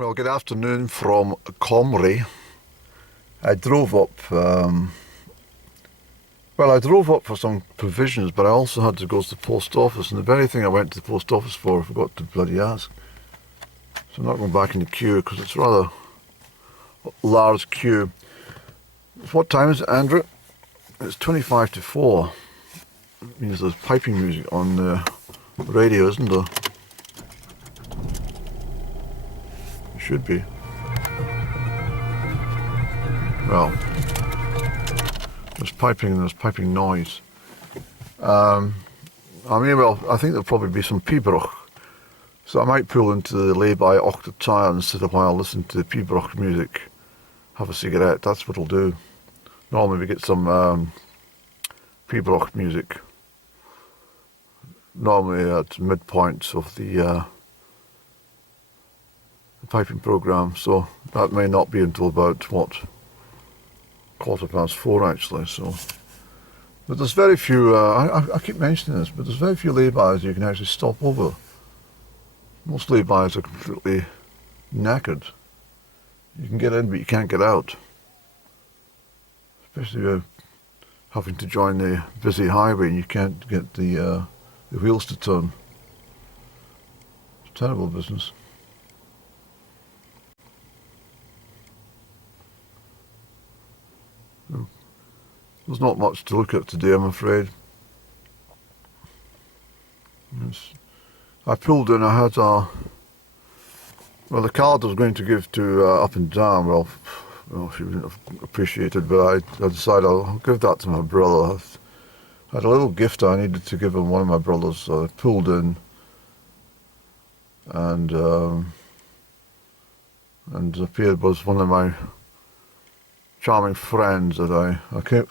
Well, good afternoon from Comrie. I drove up, I drove up for some provisions, but I also had to go to the post office, and the very thing I went to the post office for, I forgot to bloody ask. So I'm not going back in the queue, because it's a rather large queue. What time is it, Andrew? It's 25 to 4. It means there's piping music on the radio, isn't there? It should be. Well, there's piping and there's piping noise. I think there'll probably be some Pibroch. So I might pull into the lay-by Octatire and sit a while, listen to the Pibroch music, have a cigarette. That's what I'll do. Normally we get some Pibroch music. Normally at midpoints of the piping programme. So that may not be until about, 4:15 actually. So, but there's very few, I keep mentioning this, but there's very few lay-bys you can actually stop over. Most lay-bys are completely knackered. You can get in, but you can't get out. Especially having to join the busy highway and you can't get the wheels to turn. It's terrible business. There's not much to look at today, I'm afraid. I pulled in, I had the card I was going to give to Up and Down, she wouldn't have appreciated, but I decided I'll give that to my brother. I had a little gift I needed to give him, one of my brothers, so I pulled in and appeared was one of my charming friends that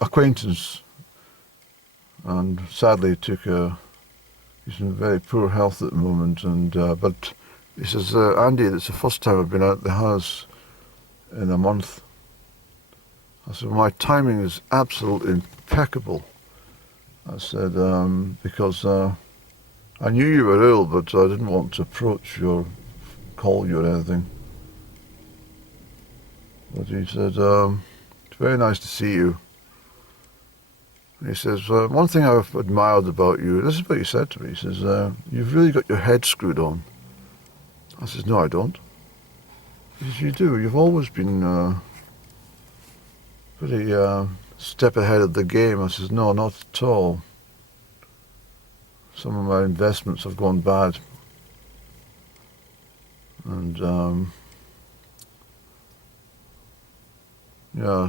acquaintance, and sadly he's in very poor health at the moment, and but he says, Andy, it's the first time I've been out the house in a month. I said, my timing is absolutely impeccable. I said, because I knew you were ill, but I didn't want to approach you or call you or anything. But he said, it's very nice to see you. And he says, one thing I've admired about you, this is what he said to me, he says, you've really got your head screwed on. I says, no, I don't. He says, you do. You've always been pretty step ahead of the game. I says, no, not at all. Some of my investments have gone bad. And,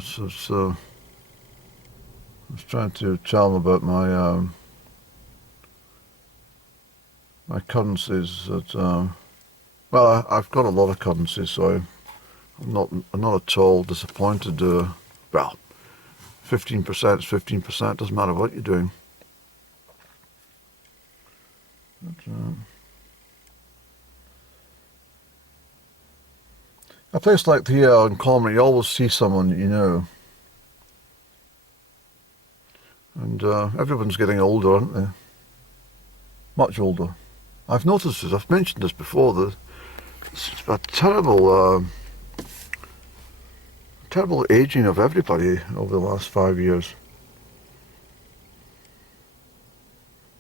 so I was trying to tell them about my my currencies that, I've got a lot of currencies, so I'm not at all disappointed. 15% is 15%, doesn't matter what you're doing. But, a place like here in Comrie, you always see someone that you know. And everyone's getting older, aren't they? Much older. I've noticed this, I've mentioned this before, it's a terrible aging of everybody over the last 5 years.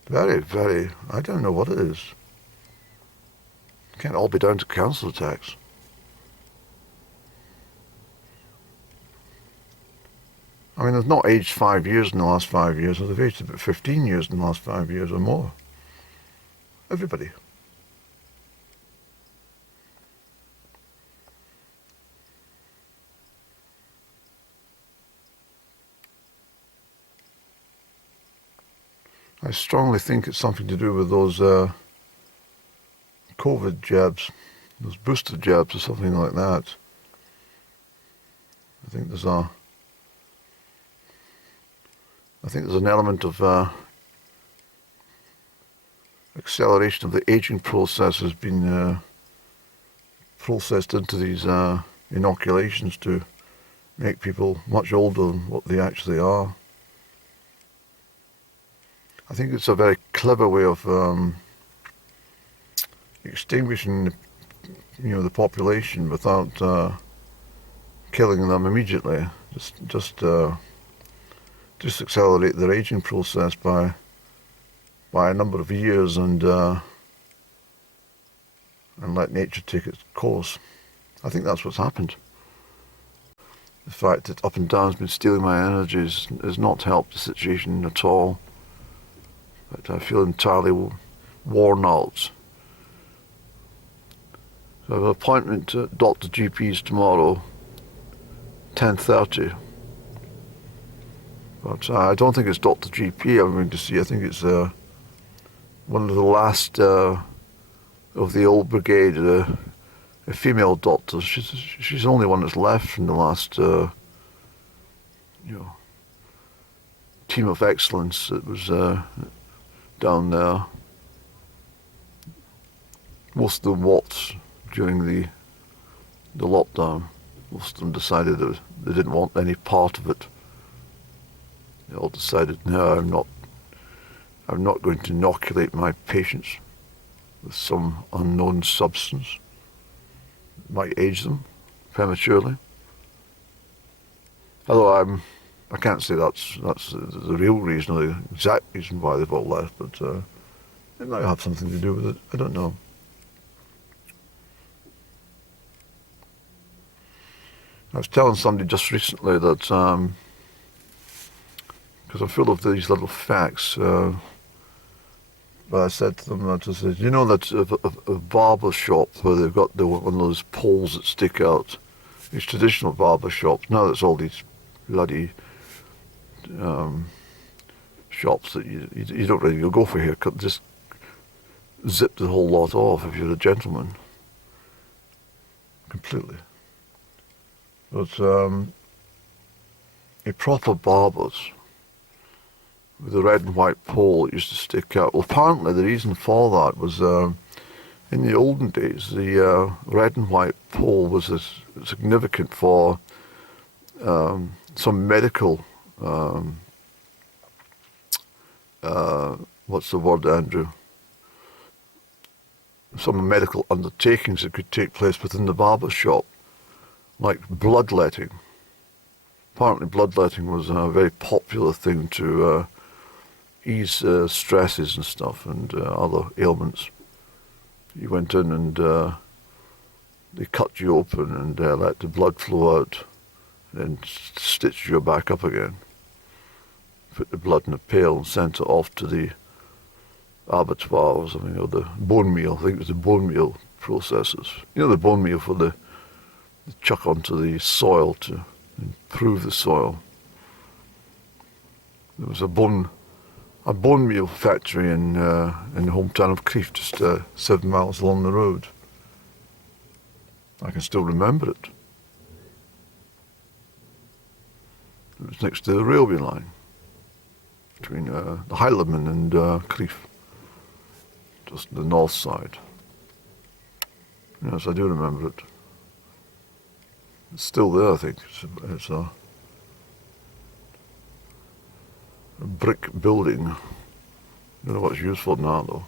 Very, very, I don't know what it is. It can't all be down to council tax. I mean, they've not aged 5 years in the last 5 years, they've aged about 15 years in the last 5 years or more. Everybody. I strongly think it's something to do with those COVID jabs, those booster jabs or something like that. I think there's an element of acceleration of the aging process has been processed into these inoculations to make people much older than what they actually are. I think it's a very clever way of extinguishing the population without killing them immediately. Just accelerate their aging process by a number of years, and let nature take its course. I think that's what's happened. The fact that up and down's been stealing my energies has not helped the situation at all. In fact, I feel entirely worn out. So I have an appointment at Dr. GP's tomorrow, 10:30. But I don't think it's Dr. GP I'm going to see. I think it's one of the last of the old brigade, a female doctor. She's the only one that's left from the last team of excellence that was down there. Most of them walked during the lockdown. Most of them decided that they didn't want any part of it. They all decided, no, I'm not going to inoculate my patients with some unknown substance that might age them prematurely. Although I can't say that's the real reason or the exact reason why they've all left, but it might have something to do with it. I don't know. I was telling somebody just recently that, because I'm full of these little facts, but I said to them that, I said, you know that a barber shop where they've got one of those poles that stick out, these traditional barber shops, now there's all these bloody shops that you don't really go for a haircut, just zip the whole lot off if you're a gentleman. Completely. But a proper barber's with a red and white pole that used to stick out. Well, apparently the reason for that was in the olden days, the red and white pole was significant for some medical, what's the word, Andrew? Some medical undertakings that could take place within the barber shop, like bloodletting. Apparently bloodletting was a very popular thing to ease stresses and stuff and other ailments. You went in and they cut you open and let the blood flow out, and then stitched you back up again. Put the blood in a pail and sent it off to the abattoir or something, or the bone meal. I think it was the bone meal processors. You know, the bone meal for the chuck onto the soil to improve the soil. There was a bone meal factory in the hometown of Crieff, just 7 miles along the road. I can still remember it. It was next to the railway line between the Heileman and Crieff, just the north side. Yes, I do remember it. It's still there, I think. It's a brick building. I don't know what it's used for now, though.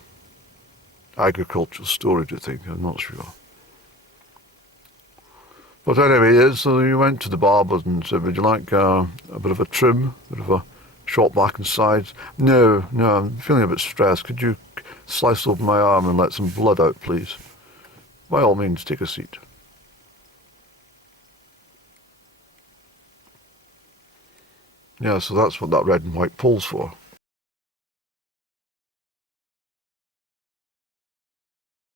Agricultural storage, I think. I'm not sure. But anyway, so you went to the barber and said, would you like a bit of a trim, a bit of a short back and sides? No, I'm feeling a bit stressed. Could you slice open my arm and let some blood out, please? By all means, take a seat. Yeah, so that's what that red and white pole's for.